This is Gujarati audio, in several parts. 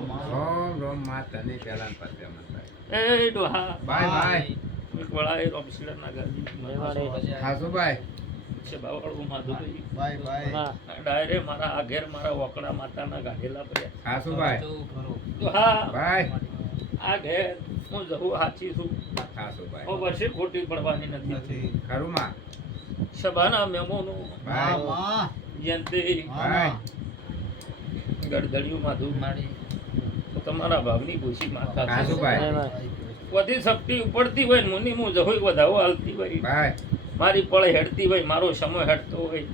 રોમ રોમ માં તને પેલા ને પછી અમનભાઈ. એ ડોહા બાય બાય. એક વળા એ રોમશીલા ના ગાજી હાસુભાઈ. છે બાવાળું માધુભાઈ બાય બાય. ડાયરે મારા આ ઘેર મારા વકડા માતાના ગાઢેલા પડ્યા હાસુભાઈ. ડોહા બાય. આ ઘેર હું જહું સાચી છું હાસુભાઈ. હું વર્ષે ખોટી પડવાની નથી નથી. ખરું માં. સભાના મેમોનો બાય. માં. જયંતિ બાય. ગડગડિયું માધુ તમારા ભાગની ભૂસી માતા હાસુભાઈ. બધી શક્તિ ઉપડતી હોય ને મુનિ હું જહોય વધાવો હાલતી હોય બાય. મારી પળે હેડતી હોય મારો સમય હેડતો હોય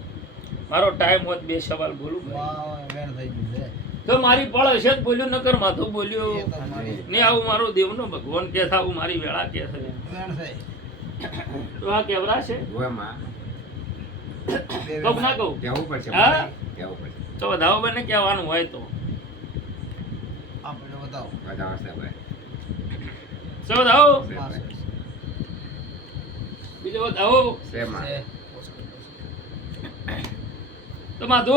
મારો ટાઈમ હોત બે સવાલ બોલું ભાઈ. વાહ, વેણ થઈ ગયું છે. તો મારી પળ હશે જ બોલ્યું નકર માથું બોલ્યું એ તો મારી ને આવું મારો દેવનો ભગવાન કે છે આવું મારી વેળા કે છે વેણ છે. તો આ કેવરા છે ઓય માં. બે કહું વેણ. ના કહું કેવું પડશે હા? મારે. કેવું પડશે. તો વધાવો બને કહેવાનું હોય તો આપણે બતાવો. બધાવા છે ભાઈ. સો વધાવો છે માં ભાઈ. બીજો વધાવો છે માં. છે. તો માધુ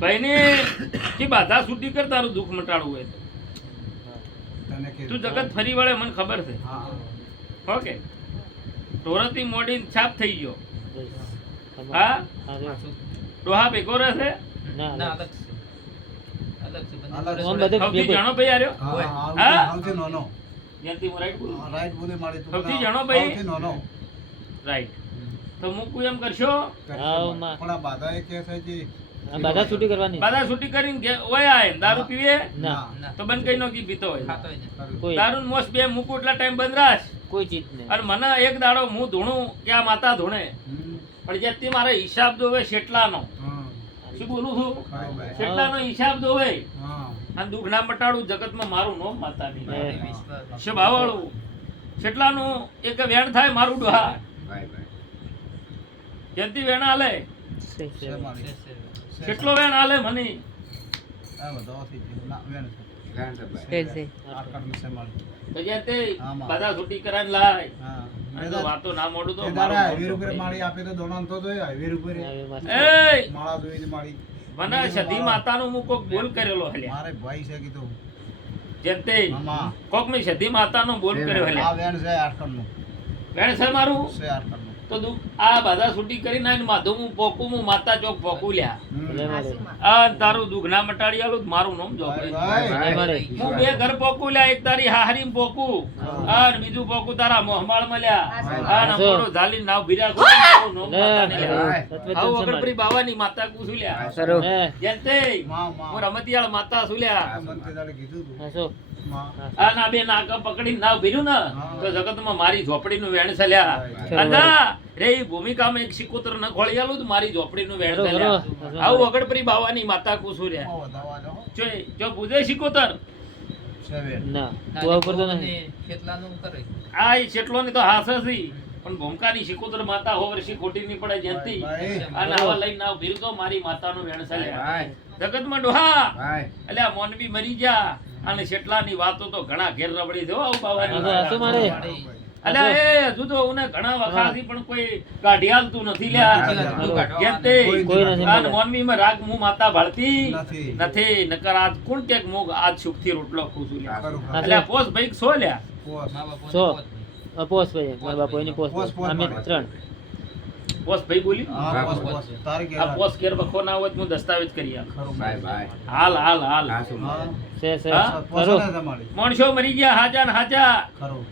ભાઈને કે બાધા છૂટી કર તારું દુઃખ મટાડવું હોય તો તને કીધું. તું જગત ફરી વળે મને ખબર છે હા. ઓકે ઢોરતી મોડી છાપ થઈ ગયો હા ડોહા ભેગો રહેશે સૌથી જાણો ભાઈ આર્યો હા, હા? સૌથી નાનો. જ્યાંથી હું રાઈટ બોલું હા, રાઈટ બોલી મારી તું. સૌથી જાણો ભાઈ? સૌથી નાનો. રાઈટ તો મૂકું એમ કરશો પણ આ બાધા એ કહે છે કે બાધા છૂટી કરવાની બાધા છૂટી કરીને ઓય આય દારૂ પીવે ના તો બંધ કઈ નો કી પીતો હોય ખરું. કોઈ દારૂ મોસ બે મૂકું એટલા ટાઈમ બંધ રાખ કોઈ ચીજ નહીં અને મને એક દાડો હું ધૂણું કે આ માતા ધૂણે હમ. પણ જેથી મારે હિસાબ જોવે શેટલાનો હા. શું બોલું છું ખરું ભાઈ. શેટલાનો હિસાબ જોવે હા. અને દુઃખ ના મટાડું જગતમાં મારું નોમ માતાની હે. સ્વભાવવાળું શેટલાનું એક વેણ થાય મારું ડોહા બાય બાય. જેથી વેણ હાલે છે મારી. કેટલો વેણ હાલે મને આ બધાથી જ. ના, વેણ છે. ગાંઠ ભાઈ. આટકાટનું છે મારી. તો જ્યાં તે આમાં. બધા છૂટી કરાઈને લાય હા. અને તો વાતો ના મોડું તો એ મારું દાડા નોમ હાઈવે ઉપર ચોપડી. માળી આપે તો દોણાન તો જોઈ હાઈવે ઉપર એય માળા જોઈ છે માળી. મને સધી માતાનું હું કોક બોલ કરેલો હલ્યા મારે ભાઈ છે કીધું. જેમ તે મામા. કોક મેં સધી માતાનો બોલ કર્યો આ હલ્યા વેણ છે આટકાટનું. વેણ છે મારું છે આટકાટનું. તો આ બધા છૂટી કરીને આઈને માધું હું પોકું હું માતા ચોક પોકું લ્યા હમ. આ તારું દુઃખ ના મટાડી આલું તો મારું નામ જોપડી ભાઈ, ભાઈ. હું બે ઘર પોકું લ્યા એક તારી હાહરીમ પોકું અને બીજું પોકું તારા મોહમાળ માં લ્યા અને મોડો ઝાલી નાવ ભીરા ગો મારું નામ માતા ને લ્યા આવું અગરપરી બાવાની માતા કુસુ લ્યા જેનતે માં, માં. હું રમતિયાળ માતા છું લ્યા આ મને તે દાડે કીધું તું. માં. આ ના બે નાક પકડીને નાવ ભીર્યું ને તો જગતમાં મારી ઝોપડીનું વેણ છે લ્યા અને રે ઈ ભૂમિકામાં એક સિકોતર ન ખોળી આલું તો મારી ઝોપડીનું વેણ છે લ્યા આવું અગડપરી બાવાની માતા કુસુ લ્યા માં વધાવા દો. જો પૂજે સિકોતર છે વેણ. ના તું ઉપર તો નહીં આ ઈ શેટલો ની તો હાસ હસી પણ ભૂમકાની સિકોતર માતા હો વર્ષી ખોટી ની પડે જયંતી ભાઈ. અને આવા લઈને નાવ ભીર તો મારી માતાનું વેણ છે લ્યા બાય. જગતમાં ડોહા બાય. એટલે આ મોનવી મરી જા અને શેટલાની વાતો તો ઘણા ઘેર રબડી દો આવું બાવાની હાસો મારે અલે એ હજુ તો ઉને ઘણા વખાથી પણ કોઈ કાઢી હાલતું નથી લ્યા જેમ તે કોઈ નથી આન મોનવીમાં રાગ મું માતા ભાળતી નથી. નથી નકર આજ કોણ કે મું આજ સુખથી રોટલો ખુશું લ્યા ખરું, ખરું. એટલે આ પોસ ભાઈ સો લ્યા પોસ. સો પોસ ભાઈ મારા બાપુ એની પોસ પોસ, પોસ અમે મારે. 3 પોસ ભાઈ બોલી હા, પોસ, પોસ. તારે આ કહેવાય. પોસ કેર વખો ના હોય તો હું દસ્તાવેજ કરી આપ ખરું. Bye bye. હાલ હાલ હાલ હાસુ હા. માં. છે હા? પોસ ખરું ને તમારી. માણસો મરી ગયા હાજા ને હાજા ખરું.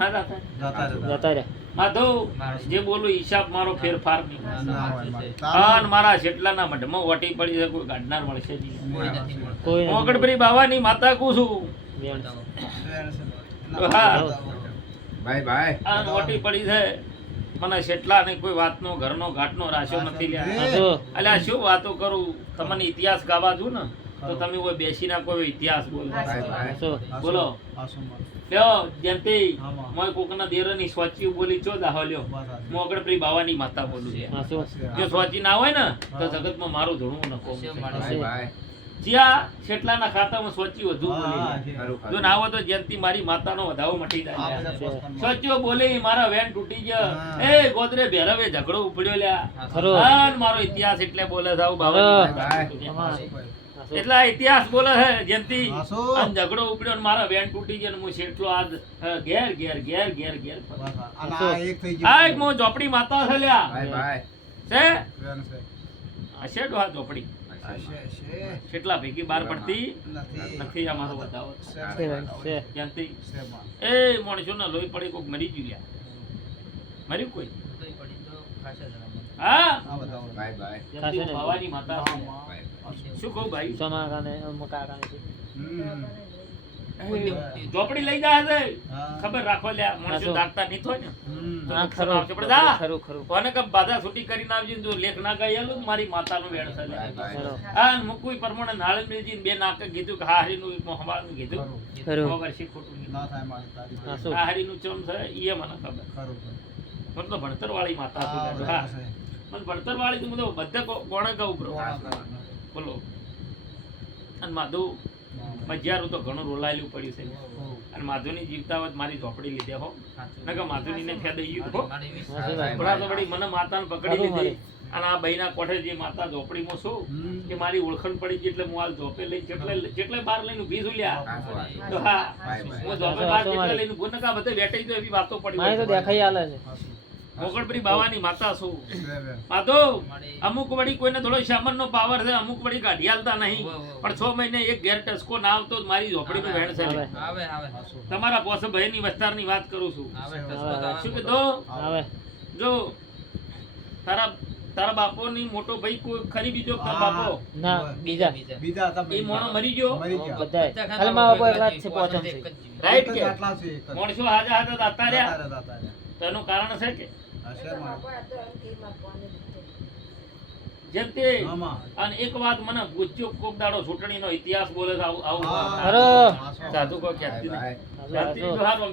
હાજા થાય. જાતા રહેતા. જતા રહ્યા માધવ જે બોલું હિસાબ મારો ફેરફાર નહીં ના હોય મારે. આન મારા જેટલાના મઢમાં વટી પડી છે કોઈ ગાડનાર મળશે નહીં કોઈ હું અગડપરી બાવાની માતા કુ છું બેન. વેણ છે. હા. Bye bye. આન વટી પડી છે મને શેટલા ને કોઈ વાતનો ઘરનો ઘાટનો રાશ્યો નથી લ્યા હાસો અલ્યા શું વાતો કરું તમને ઇતિહાસ ગાવા છું ને તો તમે કોઈ બેસીને કોઈ ઇતિહાસ બોલો બાય બાય. હાસો બોલો. હાસો મારે. લ્યો જેમથી આમાં. મોય કોકના દેરની સ્વાચી બોલી ચો દાહો લ્યો બસ આ. હું અગડપરી બાવાની માતા બોલું છે હાસો જો સ્વાચી ના હોય ને તો જગતમાં મારું ધૂણું નકો બાય બાય. જ્યાં શેટલાના ખાતામાં સોચી વધુ હા, બોલી છે. ખરું, ખરું. જો ના હોય તો જયંતી મારી માતાનો વધાવો મટી આ જાય બધા પોસ્ટમાં. સોચ્યો બોલે મારા વેન તૂટી ગયા હા. એ ગોદરે ભેરવે ઝઘડો ઉપડ્યો લ્યા ખરો. અન મારો ઇતિહાસ એટલે બોલે છે આવું ખરો. બાવાની ભાઈ. હા. એટલે આ ઇતિહાસ બોલે છે જયંતી હાસો. અન ઝઘડો ઉપડ્યો ને મારા વેન તૂટી ગયો ને હું શેટલો આજ ઘેર ઘેર ઘેર ઘેર ઘેર ફરું. બસ આ. અને આ એક થઈ ગયું. આ એક મો ઝોપડી માતા છે લ્યા ભાઈ, ભાઈ. છે વેણ છે. આ છે ડોહા ઝોપડી આ છે, છે. કેટલા ભેગી બાર પડતી નથી. નથી આ મારો બતાવો છે, છે ભાઈ, છે. જયંતી છે માં. એ માણસોના લોહી પડી કોક મરી ગયું લ્યા મર્યું કોઈ હા આ બતાવો. ભાઈ, ભાઈ. જયંતી હું ભવાની માતા છું. ભાઈ. શું કહું ભાઈ સમાકાને કાકાને છે. હમ. ઝોપડી લઈ જાય છે હા. ખબર રાખો લ્યા માણસો હાચો. દાગતા નહીં થાય ને હમ. તો હા, નુકસાન ખરું. આવશે. પણ જા. ખરું, ખરું. કોને કે બાધા છૂટી કરીને આવજે ને જો લેખ ના ગયેલું ને મારી માતાનું વેણ છે લ્યા. ભાઈ, ખરો. હા ને મુકુઈ પ્રમાણે નાળે મેલજીને બે નાકે કીધું કે હા હરીનું મોહવાળનું કીધું ખરું. ખરું. વગર શી ખોટું નહીં. ના થાય મારી તારી. હાસો. આ હરીનું ચમ છે ઈ મને ખબર ખરું, ખરું. મને તો ભણતર વાળી માતા હા, છું બરાબર હા છે. મને ભણતર વાળી તો મને બધે કોણે કહું બ્રો કોણા કરે? બોલો અને માધુ મજ્યારું તો ઘણું રોલાયેલું પડ્યું છે ખરું. અને માધુની જીવતાવત મારી ઝોપડી લીધે હો નકર માધુનીને ફેદઈ ગયું હો હાસો ભાઈ. થોડા તો વળી મને માતાને પકડી ખરું લીધી અને આ બૈના કોઠે જે માતા ઝોપડીમાં છું હમ. કે મારી ઓળખણ પડી ગઈ એટલે હું હાલ ઝોપે લઈ જેટલે બાર લઈને ઊભી છું લ્યા હાચું, હાચું. તો હા ભાઈ, ભાઈ. હું ઝોપે બાર જેટલે લઈને ઊભો નકા બધે વેટાઈ તો એવી વાતો પડી મારે તો હોય. દેખાઈ આલે છે. હાસો. મોગળપરી બાવાની માતા છું છે, છે. માધો અમુક વળી કોઈને થોડો શામનનો પાવર છે અમુક વળી કાઢી હાલતા નહીં પણ 6 મહિને એક ઘેર ટસકો ના આવતો જ મારી ઝોપડીનું વેણ છે લે. આવે. હાસો. તમારા પોસે ભાઈની વિસ્તારની વાત કરું છું શું કીધું આવે. જો તારા બાપોની મોટો ભાઈ કોઈ ખરી બીજો કે તારા બાપો ના બીજા બીજા હતા એ મોણો મરી ગયો મરી ગયા. બધાય ખાલી મારા બાપા એકલા જ છે પોચમ છે. રાઈટ એક જ કે આટલા છે, એક જ. માણસો હાજા હાજા દાતા રહ્યા દાતા દાતા રહ્યા. તો એનું કારણ છે કે આ છે માં. જેમ તે આમાં. અને એક વાત મને પૂછ્યો કોક દાડો ચૂંટણીનો ઇતિહાસ બોલે છે આવું હા. ખરો. હાસો. સાધુ કોઈ ભાઈ, ખ્યાતિ નહીં. ભાઈ. હાલો, ખ્યાતિ હાલો. જો હારો